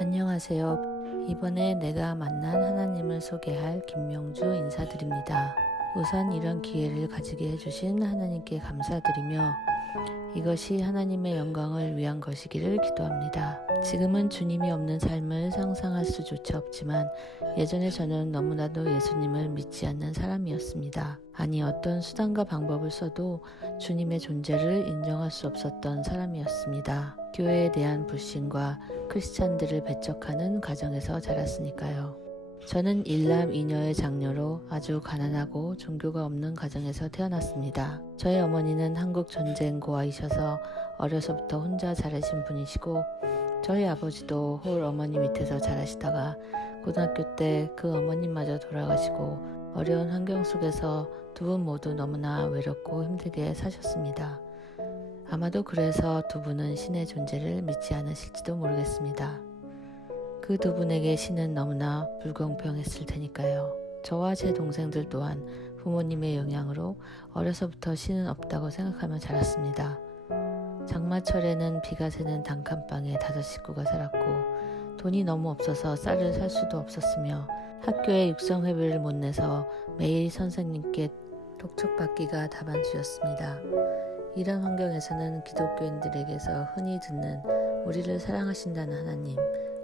안녕하세요. 이번에 내가 만난 하나님을 소개할 김명주 인사드립니다. 우선 이런 기회를 가지게 해주신 하나님께 감사드리며 이것이 하나님의 영광을 위한 것이기를 기도합니다. 지금은 주님이 없는 삶을 상상할 수조차 없지만 예전에 저는 너무나도 예수님을 믿지 않는 사람이었습니다. 아니 어떤 수단과 방법을 써도 주님의 존재를 인정할 수 없었던 사람이었습니다. 교회에 대한 불신과 크리스찬들을 배척하는 가정에서 자랐으니까요. 저는 일남 이녀의 장녀로 아주 가난하고 종교가 없는 가정에서 태어났습니다. 저의 어머니는 한국 전쟁고아이셔서 어려서부터 혼자 자라신 분이시고 저희 아버지도 홀 어머니 밑에서 자라시다가 고등학교 때 그 어머님마저 돌아가시고 어려운 환경 속에서 두 분 모두 너무나 외롭고 힘들게 사셨습니다. 아마도 그래서 두 분은 신의 존재를 믿지 않으실지도 모르겠습니다. 그 두 분에게 신은 너무나 불공평했을 테니까요. 저와 제 동생들 또한 부모님의 영향으로 어려서부터 신은 없다고 생각하며 자랐습니다. 장마철에는 비가 새는 단칸방에 5 식구가 살았고 돈이 너무 없어서 쌀을 살 수도 없었으며 학교에 육성회비를 못 내서 매일 선생님께 독촉받기가 다반수였습니다. 이런 환경에서는 기독교인들에게서 흔히 듣는 우리를 사랑하신다는 하나님,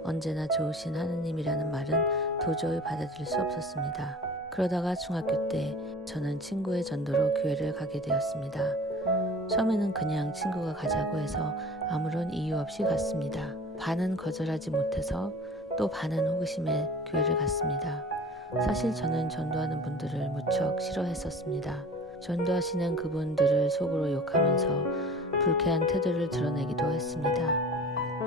언제나 좋으신 하나님이라는 말은 도저히 받아들일 수 없었습니다. 그러다가 중학교 때 저는 친구의 전도로 교회를 가게 되었습니다. 처음에는 그냥 친구가 가자고 해서 아무런 이유 없이 갔습니다. 반은 거절하지 못해서 또 반은 호기심에 교회를 갔습니다. 사실 저는 전도하는 분들을 무척 싫어했었습니다. 전도하시는 그분들을 속으로 욕하면서 불쾌한 태도를 드러내기도 했습니다.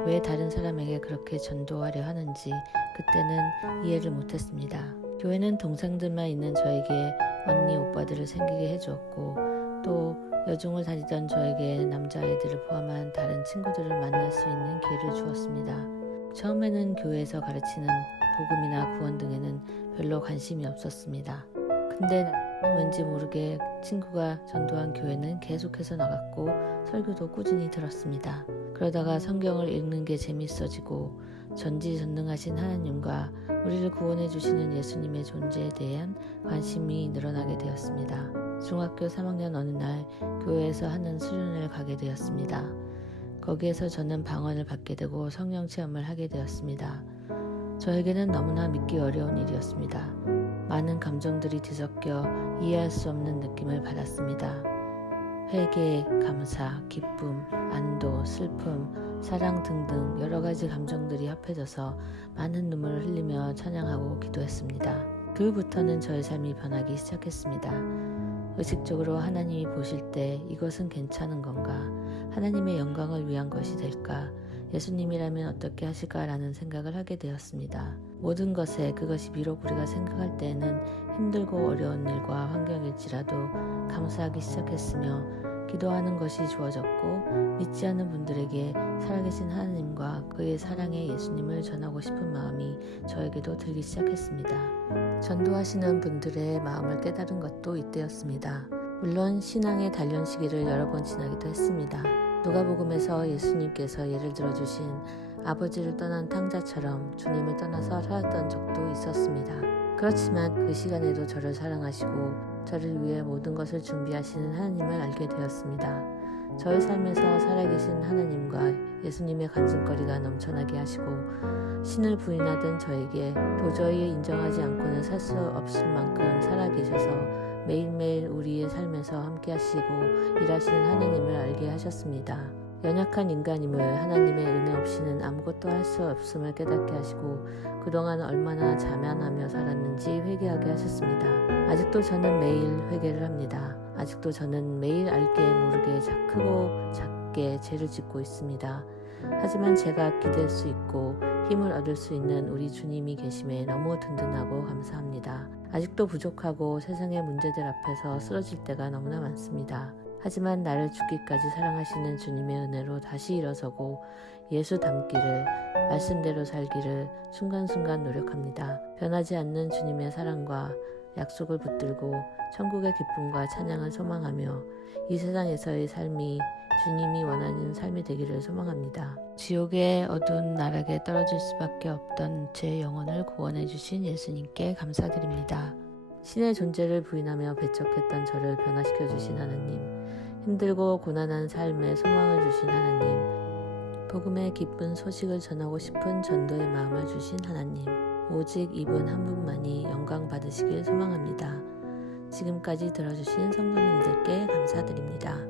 왜 다른 사람에게 그렇게 전도하려 하는지 그때는 이해를 못했습니다. 교회는 동생들만 있는 저에게 언니 오빠들을 생기게 해주었고 또 여중을 다니던 저에게 남자아이들을 포함한 다른 친구들을 만날 수 있는 기회를 주었습니다. 처음에는 교회에서 가르치는 복음이나 구원 등에는 별로 관심이 없었습니다. 근데 왠지 모르게 친구가 전도한 교회는 계속해서 나갔고 설교도 꾸준히 들었습니다. 그러다가 성경을 읽는 게 재밌어지고 전지전능하신 하나님과 우리를 구원해 주시는 예수님의 존재에 대한 관심이 늘어나게 되었습니다. 중학교 3학년 어느 날 교회에서 하는 수련회를 가게 되었습니다. 거기에서 저는 방언을 받게 되고 성령 체험을 하게 되었습니다. 저에게는 너무나 믿기 어려운 일이었습니다. 많은 감정들이 뒤섞여 이해할 수 없는 느낌을 받았습니다. 회개, 감사, 기쁨, 안도, 슬픔, 사랑 등등 여러 가지 감정들이 합해져서 많은 눈물을 흘리며 찬양하고 기도했습니다. 그후부터는 저의 삶이 변하기 시작했습니다. 의식적으로 하나님이 보실 때 이것은 괜찮은 건가? 하나님의 영광을 위한 것이 될까? 예수님이라면 어떻게 하실까라는 생각을 하게 되었습니다. 모든 것에 그것이 비록 우리가 생각할 때에는 힘들고 어려운 일과 환경일지라도 감사하기 시작했으며 기도하는 것이 주어졌고 믿지 않는 분들에게 살아계신 하나님과 그의 사랑의 예수님을 전하고 싶은 마음이 저에게도 들기 시작했습니다. 전도하시는 분들의 마음을 깨달은 것도 이때였습니다. 물론 신앙의 단련 시기를 여러 번 지나기도 했습니다. 누가복음에서 예수님께서 예를 들어주신 아버지를 떠난 탕자처럼 주님을 떠나서 살았던 적도 있었습니다. 그렇지만 그 시간에도 저를 사랑하시고 저를 위해 모든 것을 준비하시는 하나님을 알게 되었습니다. 저의 삶에서 살아계신 하나님과 예수님의 간증거리가 넘쳐나게 하시고 신을 부인하던 저에게 도저히 인정하지 않고는 살 수 없을 만큼 살아계셔서 매일매일 우리의 삶에서 함께 하시고 일하시는 하나님을 알게 하셨습니다. 연약한 인간임을 하나님의 은혜 없이는 아무것도 할 수 없음을 깨닫게 하시고 그동안 얼마나 자만하며 살았는지 회개하게 하셨습니다. 아직도 저는 매일 회개를 합니다. 아직도 저는 매일 알게 모르게 크고 작게 죄를 짓고 있습니다. 하지만 제가 기댈 수 있고 힘을 얻을 수 있는 우리 주님이 계심에 너무 든든하고 감사합니다. 아직도 부족하고 세상의 문제들 앞에서 쓰러질 때가 너무나 많습니다. 하지만 나를 죽기까지 사랑하시는 주님의 은혜로 다시 일어서고 예수 닮기를, 말씀대로 살기를 순간순간 노력합니다. 변하지 않는 주님의 사랑과 약속을 붙들고 천국의 기쁨과 찬양을 소망하며 이 세상에서의 삶이 주님이 원하는 삶이 되기를 소망합니다. 지옥의 어두운 나락에 떨어질 수밖에 없던 제 영혼을 구원해 주신 예수님께 감사드립니다. 신의 존재를 부인하며 배척했던 저를 변화시켜 주신 하나님, 힘들고 고난한 삶에 소망을 주신 하나님, 복음의 기쁜 소식을 전하고 싶은 전도의 마음을 주신 하나님, 오직 이분 한 분만이 영광 받으시길 소망합니다. 지금까지 들어주신 성도님들께 감사드립니다.